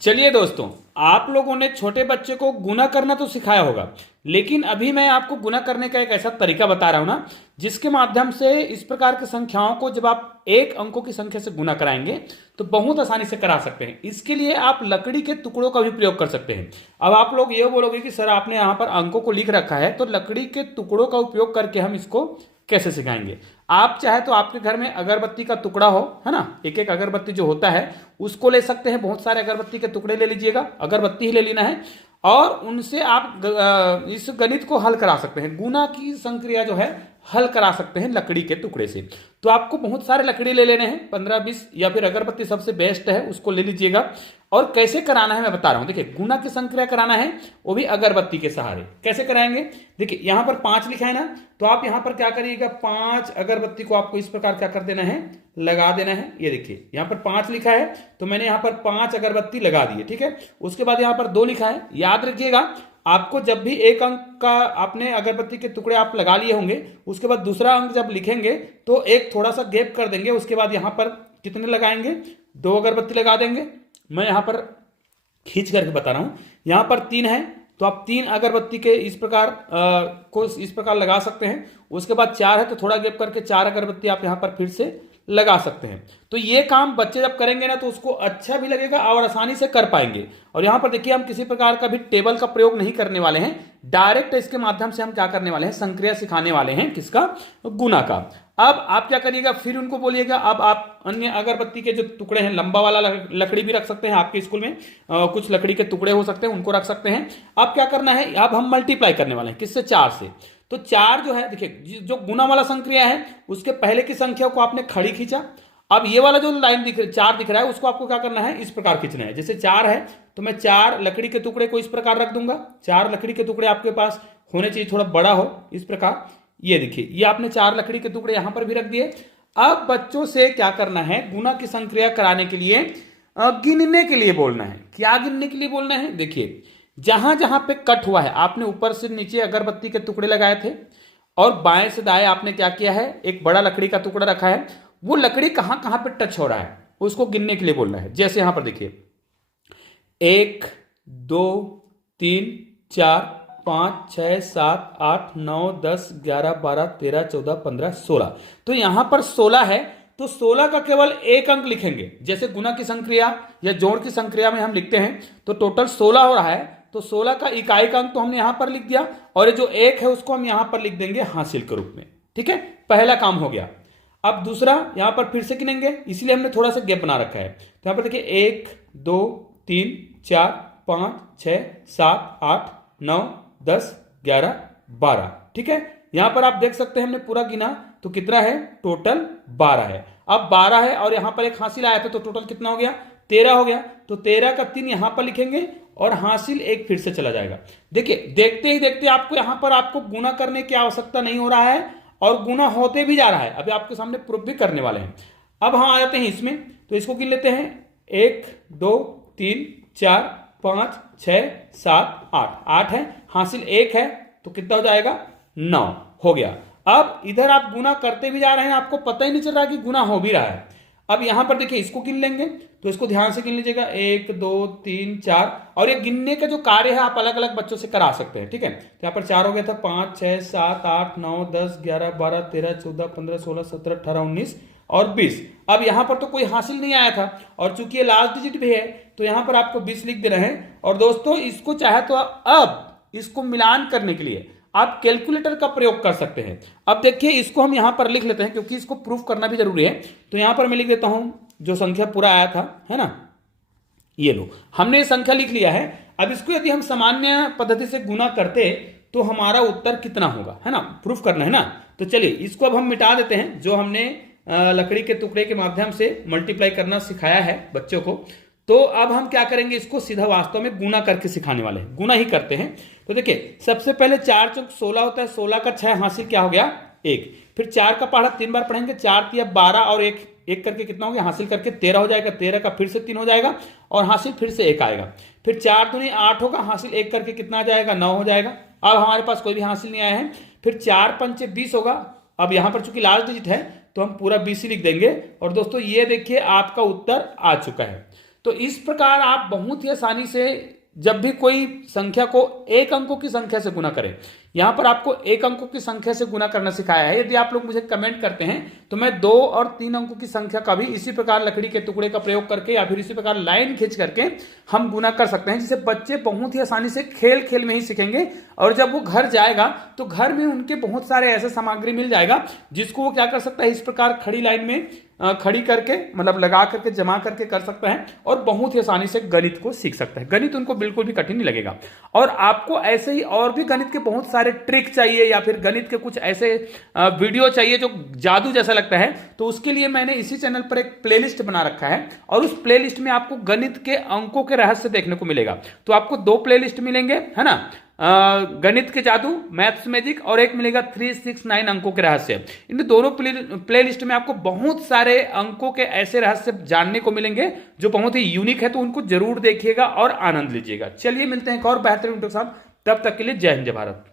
चलिए दोस्तों, आप लोगों ने छोटे बच्चे को गुना करना तो सिखाया होगा, लेकिन अभी मैं आपको गुना करने का एक ऐसा तरीका बता रहा हूं ना, जिसके माध्यम से इस प्रकार की संख्याओं को जब आप एक अंकों की संख्या से गुना कराएंगे तो बहुत आसानी से करा सकते हैं। इसके लिए आप लकड़ी के टुकड़ों का भी प्रयोग कर सकते हैं। अब आप लोग ये बोलोगे कि सर आपने यहाँ पर अंकों को लिख रखा है, तो लकड़ी के टुकड़ों का उपयोग करके हम इसको कैसे सिखाएंगे। आप चाहे तो आपके घर में अगरबत्ती का टुकड़ा हो, है ना, एक एक अगरबत्ती जो होता है उसको ले सकते हैं। बहुत सारे अगरबत्ती के टुकड़े ले लीजिएगा, अगरबत्ती ही ले लेना है, और उनसे आप इस गणित को हल करा सकते हैं। गुना की संक्रिया जो है हल करा सकते हैं लकड़ी के टुकड़े से। तो आपको बहुत सारे लकड़ी ले लेने हैं, 15-20, या फिर अगरबत्ती सबसे बेस्ट है, उसको ले लीजिएगा। और कैसे कराना है मैं बता रहा हूं। देखिए, गुना की संक्रिया कराना है वो भी अगरबत्ती के सहारे। कैसे कराएंगे, देखिए यहां पर 5 लिखा है ना, तो आप यहां पर क्या करिएगा, 5 अगरबत्ती को आपको इस प्रकार क्या कर देना है, लगा देना है। ये देखिए यहां पर 5 लिखा है, तो मैंने यहां पर 5 अगरबत्ती लगा दी है, ठीक है। उसके बाद यहां पर 2 लिखा है। याद रखिएगा, आपको जब भी एक अंक का आपने अगरबत्ती के टुकड़े आप लगा लिए होंगे, उसके बाद दूसरा अंक जब लिखेंगे तो एक थोड़ा सा गैप कर देंगे। उसके बाद यहां पर कितने लगाएंगे, 2 अगरबत्ती लगा देंगे। मैं यहां पर खींच करके बता रहा हूं, यहां पर 3 है, तो आप 3 अगरबत्ती के इस प्रकार को इस प्रकार लगा सकते हैं। उसके बाद 4 है, तो थोड़ा गैप करके 4 अगरबत्ती आप यहां पर फिर से लगा सकते हैं। तो ये काम बच्चे जब करेंगे ना, तो उसको अच्छा भी लगेगा और आसानी से कर पाएंगे। और यहां पर देखिए, हम किसी प्रकार का भी टेबल का प्रयोग नहीं करने वाले हैं, डायरेक्ट इसके माध्यम से हम क्या करने वाले हैं, संक्रिया सिखाने वाले हैं। किसका, गुना का। अब आप क्या करिएगा, फिर उनको बोलिएगा। अब आप अन्य अगरबत्ती के जो टुकड़े हैं, लंबा वाला लकड़ी भी रख सकते हैं, आपके स्कूल में कुछ लकड़ी के टुकड़े हो सकते हैं, उनको रख सकते हैं। अब क्या करना है, अब हम मल्टीप्लाई करने वाले हैं, किससे, 4 से। तो 4 जो है, देखिए जो गुना वाला संक्रिया है उसके पहले की संख्या को आपने खड़ी खींचा। अब ये वाला जो लाइन 4 दिख रहा है, उसको आपको क्या करना है, इस प्रकार खींचना है। जैसे 4 है, तो मैं 4 लकड़ी के टुकड़े को इस प्रकार रख दूंगा। 4 लकड़ी के टुकड़े आपके पास होने चाहिए, थोड़ा बड़ा हो इस प्रकार। ये देखिए, ये आपने 4 लकड़ी के टुकड़े यहां पर भी रख दिए। अब बच्चों से क्या करना है, गुना की संक्रिया कराने के लिए गिनने के लिए बोलना है। क्या गिनने के लिए बोलना है, देखिए जहां जहां पे कट हुआ है, आपने ऊपर से नीचे अगरबत्ती के टुकड़े लगाए थे, और बाएं से दाएं आपने क्या किया है, एक बड़ा लकड़ी का टुकड़ा रखा है। वो लकड़ी कहां कहां पे टच हो रहा है, उसको गिनने के लिए बोलना है। जैसे यहां पर देखिए, 1 2 3 4 5 6 7 8 9 10 11 12 13 14 15 16। तो यहां पर 16 है, तो 16 का केवल एक अंक लिखेंगे। जैसे गुना की संक्रिया या जोड़ की संक्रिया में हम लिखते हैं, तो टोटल 16 हो रहा है, तो 16 का इकाई का अंक तो हमने यहां पर लिख दिया, और ये जो 1 है उसको हम यहां पर लिख देंगे हासिल के रूप में। ठीक है, पहला काम हो गया। अब दूसरा यहां पर फिर से गिनेंगे, इसलिए हमने थोड़ा सा गैप बना रखा है। तो यहां पर देखिए, 1 2 3 4 5 6 7 8 9 10 11 12। ठीक है, यहां पर आप देख सकते हैं हमने पूरा गिना, तो कितना है, टोटल 12 है। अब 12 है और यहां पर एक हासिल आया था, तो टोटल कितना हो गया, 13 हो गया। तो 13 का 3 यहां पर लिखेंगे, और हासिल 1 फिर से चला जाएगा। देखिए, देखते ही देखते आपको यहां पर आपको गुना करने की आवश्यकता नहीं हो रहा है, और गुना होते भी जा रहा है। अभी आपके सामने प्रूफ भी करने वाले हैं। अब हम आ जाते हैं इसमें, तो इसको गिन लेते हैं। 1 2 3 4 5 6 7 8, 8 है, हासिल 1 है, तो कितना हो जाएगा, 9 हो गया। अब इधर आप गुना करते भी जा रहे हैं, आपको पता ही नहीं चल रहा कि गुना हो भी रहा है। अब यहां पर देखिए, इसको गिन लेंगे, तो इसको ध्यान से गिन लीजिएगा, 1 2 3 4। और ये गिनने का जो कार्य है आप अलग अलग बच्चों से करा सकते हैं। ठीक है, तो यहां पर 4 हो गया था, 5 6 7 8 9 10 11 12 13 14 15 16 17 18 19 और 20। अब यहां पर तो कोई हासिल नहीं आया था, और चूंकि ये लास्ट डिजिट भी है, तो यहां पर आपको 20 लिख देना है। और दोस्तों, इसको चाहे तो अब इसको मिलान करने के लिए आप कैलकुलेटर का प्रयोग कर सकते हैं। अब देखिए, इसको हम यहां पर लिख लेते हैं, क्योंकि इसको प्रूफ करना भी जरूरी है। तो यहां पर मैं लिख देता हूं जो संख्या पूरा आया था, है ना, ये लो, हमने ये संख्या लिख लिया है। अब इसको यदि हम सामान्य पद्धति से गुना करते तो हमारा उत्तर कितना होगा, है ना, प्रूफ करना है ना। तो चलिए, इसको अब हम मिटा देते हैं, जो हमने लकड़ी के टुकड़े के माध्यम से मल्टीप्लाई करना सिखाया है बच्चों को। तो अब हम क्या करेंगे, इसको सीधा वास्तव में गुना करके सिखाने वाले हैं, गुना ही करते हैं। तो देखिए, सबसे पहले 4 चौक 16 होता है, 16 का 6 हासिल क्या हो गया, 1। फिर 4 का पहाड़ा 3 बार पढ़ेंगे, 4 तिया 12 और 1 1 करके कितना हो गया, हासिल करके 13 हो जाएगा। 13 का फिर से 3 हो जाएगा, और हासिल फिर से 1 आएगा। फिर 4 दूनी 8 होगा, हासिल 1 करके कितना आ जाएगा, 9 हो जाएगा। अब हमारे पास कोई भी हासिल नहीं आया है। फिर 4 पंचे 20 होगा। अब यहां पर चूंकि लास्ट डिजिट है, तो हम पूरा 20 ही लिख देंगे। और दोस्तों, ये देखिए आपका उत्तर आ चुका है। तो इस प्रकार आप बहुत ही आसानी से जब भी कोई संख्या को एक अंकों की संख्या से गुना करें, यहां पर आपको एक अंकों की संख्या से गुना करना सिखाया है। यदि आप लोग मुझे कमेंट करते हैं तो मैं 2 और 3 अंकों की संख्या का भी इसी प्रकार लकड़ी के टुकड़े का प्रयोग करके या फिर इसी प्रकार लाइन खींच करके हम गुना कर सकते हैं, जिसे बच्चे बहुत ही आसानी से खेल खेल में ही सीखेंगे। और जब वो घर जाएगा तो घर में उनके बहुत सारे ऐसे सामग्री मिल जाएगा जिसको वो क्या कर सकता है, इस प्रकार खड़ी लाइन में खड़ी करके मतलब लगा करके जमा करके कर सकता है और बहुत ही आसानी से गणित को सीख सकता है। गणित उनको बिल्कुल भी कठिन नहीं लगेगा। और आपको ऐसे ही और भी गणित के बहुत सारे ट्रिक चाहिए या फिर गणित के कुछ ऐसे वीडियो चाहिए जो जादू जैसा लगता है, तो उसके लिए मैंने इसी चैनल पर एक प्लेलिस्ट बना रखा है और उस प्लेलिस्ट में आपको गणित के अंकों के रहस्य देखने को मिलेगा। तो आपको 2 प्लेलिस्ट मिलेंगे, है ना, गणित के जादू, मैथ्स मैजिक, और एक मिलेगा 369 अंकों के रहस्य। इन दोनों प्लेलिस्ट में आपको बहुत सारे अंकों के ऐसे रहस्य जानने को मिलेंगे जो बहुत ही यूनिक है, तो उनको जरूर देखिएगा और आनंद लीजिएगा। चलिए मिलते हैं एक और बेहतरीन वीडियो के साथ, तब तक के लिए जय हिंद जय भारत।